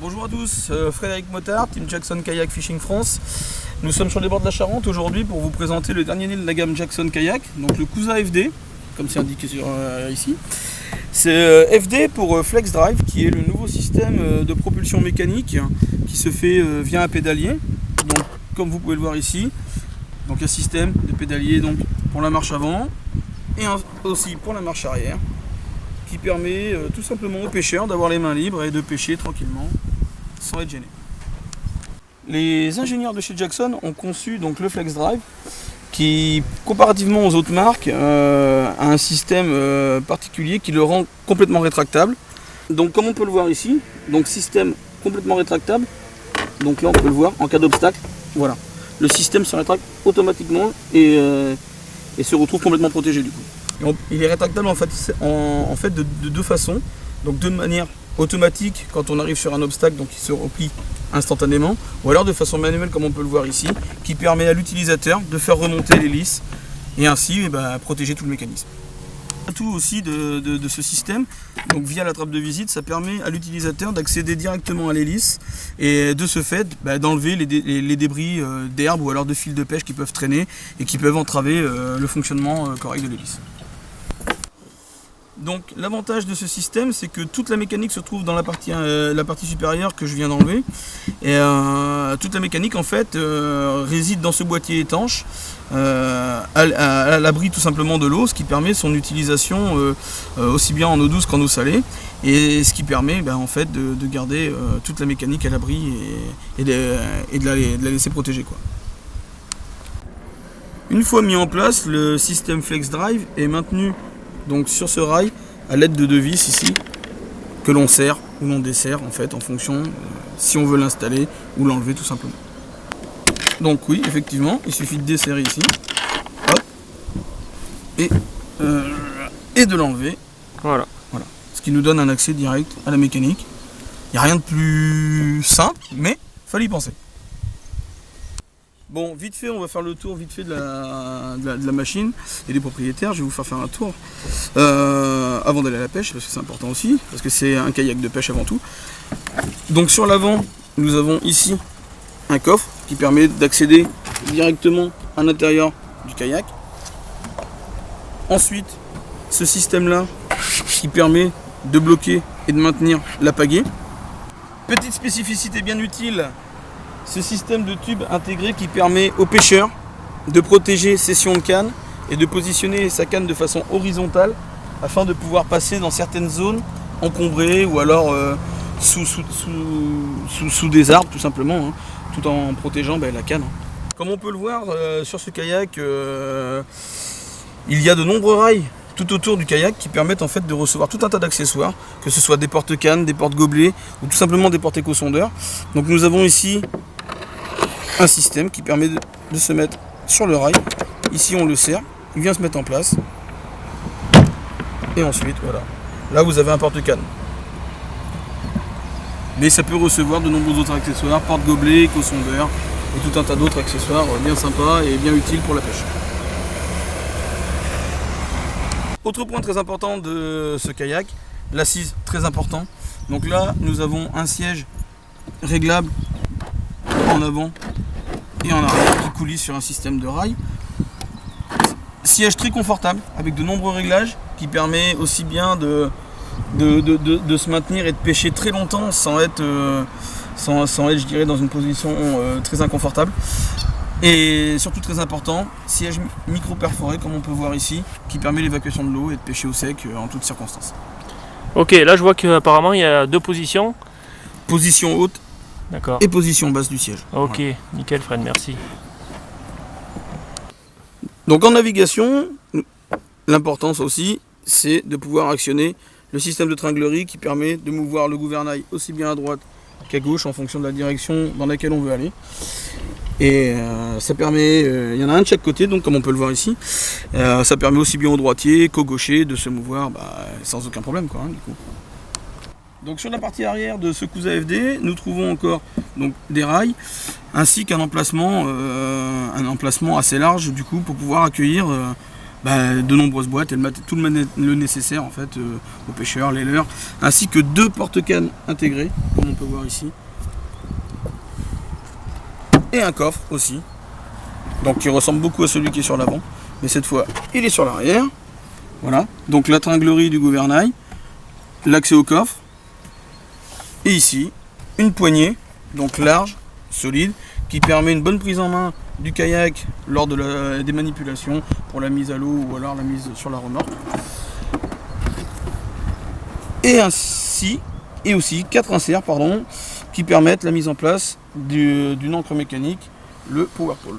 Bonjour à tous, Frédéric Motard, Team Jackson Kayak Fishing France. Nous sommes sur les bords de la Charente aujourd'hui pour vous présenter le dernier né de la gamme Jackson Kayak, donc le Cousin FD, comme c'est indiqué ici. C'est FD pour Flex Drive, qui est le nouveau système de propulsion mécanique qui se fait via un pédalier. Donc, comme vous pouvez le voir ici, donc un système de pédalier donc, pour la marche avant et aussi pour la marche arrière, qui permet tout simplement aux pêcheurs d'avoir les mains libres et de pêcher tranquillement sans être gêné. Les ingénieurs de chez Jackson ont conçu donc le Flex Drive qui, comparativement aux autres marques, a un système particulier qui le rend complètement rétractable. Donc comme on peut le voir ici, donc système complètement rétractable. Donc là on peut le voir en cas d'obstacle. Voilà, le système se rétracte automatiquement et se retrouve complètement protégé du coup. Il est rétractable en fait de deux façons, donc de manière automatique quand on arrive sur un obstacle, donc il se replie instantanément, ou alors de façon manuelle comme on peut le voir ici, qui permet à l'utilisateur de faire remonter l'hélice et ainsi protéger tout le mécanisme. Tout aussi de ce système, donc via la trappe de visite, ça permet à l'utilisateur d'accéder directement à l'hélice et de ce fait d'enlever les débris d'herbe ou alors de fils de pêche qui peuvent traîner et qui peuvent entraver le fonctionnement correct de l'hélice. Donc l'avantage de ce système, c'est que toute la mécanique se trouve dans la partie supérieure que je viens d'enlever. Et toute la mécanique en fait réside dans ce boîtier étanche, à l'abri tout simplement de l'eau, ce qui permet son utilisation aussi bien en eau douce qu'en eau salée. Et ce qui permet en fait de garder toute la mécanique à l'abri et de la laisser protéger, quoi. Une fois mis en place, le système Flex Drive est maintenu donc sur ce rail à l'aide de deux vis ici que l'on serre ou l'on desserre en fait en fonction si on veut l'installer ou l'enlever tout simplement. Donc oui, effectivement, il suffit de desserrer ici, hop, et de l'enlever. Voilà. Ce qui nous donne un accès direct à la mécanique. Il n'y a rien de plus simple, mais fallait y penser. Bon, vite fait, on va faire le tour vite fait de la machine et des propriétaires. Je vais vous faire un tour avant d'aller à la pêche, parce que c'est important aussi, parce que c'est un kayak de pêche avant tout. Donc sur l'avant, nous avons ici un coffre qui permet d'accéder directement à l'intérieur du kayak. Ensuite, ce système-là qui permet de bloquer et de maintenir la pagaie. Petite spécificité bien utile, ce système de tube intégré qui permet aux pêcheurs de protéger ses sillons de canne et de positionner sa canne de façon horizontale afin de pouvoir passer dans certaines zones encombrées ou alors sous des arbres tout simplement, hein, tout en protégeant la canne. Comme on peut le voir sur ce kayak, il y a de nombreux rails tout autour du kayak qui permettent en fait de recevoir tout un tas d'accessoires, que ce soit des porte-cannes, des porte-gobelets ou tout simplement des porte-éco-sondeurs. Donc nous avons ici un système qui permet de se mettre sur le rail. Ici on le serre, il vient se mettre en place. Et ensuite voilà, là vous avez un porte-canne. Mais ça peut recevoir de nombreux autres accessoires, porte-gobelets, éco-sondeurs et tout un tas d'autres accessoires bien sympas et bien utiles pour la pêche. Autre point très important de ce kayak, l'assise, très important. Donc là, nous avons un siège réglable en avant et en arrière qui coulisse sur un système de rail. Siège très confortable avec de nombreux réglages qui permet aussi bien de se maintenir et de pêcher très longtemps sans être je dirais, dans une position très inconfortable. Et surtout très important, siège micro-perforé comme on peut voir ici, qui permet l'évacuation de l'eau et de pêcher au sec en toutes circonstances. Ok, là je vois qu'apparemment il y a deux positions. Position haute et position basse du siège. Ok, voilà. Nickel Fred, merci. Donc en navigation, l'importance aussi, c'est de pouvoir actionner le système de tringlerie qui permet de mouvoir le gouvernail aussi bien à droite qu'à gauche en fonction de la direction dans laquelle on veut aller. Et ça permet, il y en a un de chaque côté, donc comme on peut le voir ici, ça permet aussi bien au droitier qu'au gaucher de se mouvoir sans aucun problème, quoi, du coup. Donc sur la partie arrière de ce Cusa FD, nous trouvons encore donc, des rails, ainsi qu'un emplacement assez large du coup pour pouvoir accueillir de nombreuses boîtes et tout le nécessaire en fait aux pêcheurs, les leurres, ainsi que 2 porte-cannes intégrés, comme on peut voir ici. Et un coffre aussi, donc qui ressemble beaucoup à celui qui est sur l'avant, mais cette fois il est sur l'arrière. Voilà, donc la tringlerie du gouvernail, l'accès au coffre, et ici une poignée, donc large, solide, qui permet une bonne prise en main du kayak lors des manipulations pour la mise à l'eau ou alors la mise sur la remorque. Et aussi 4 inserts qui permettent la mise en place d'une ancre mécanique, le Power Pole.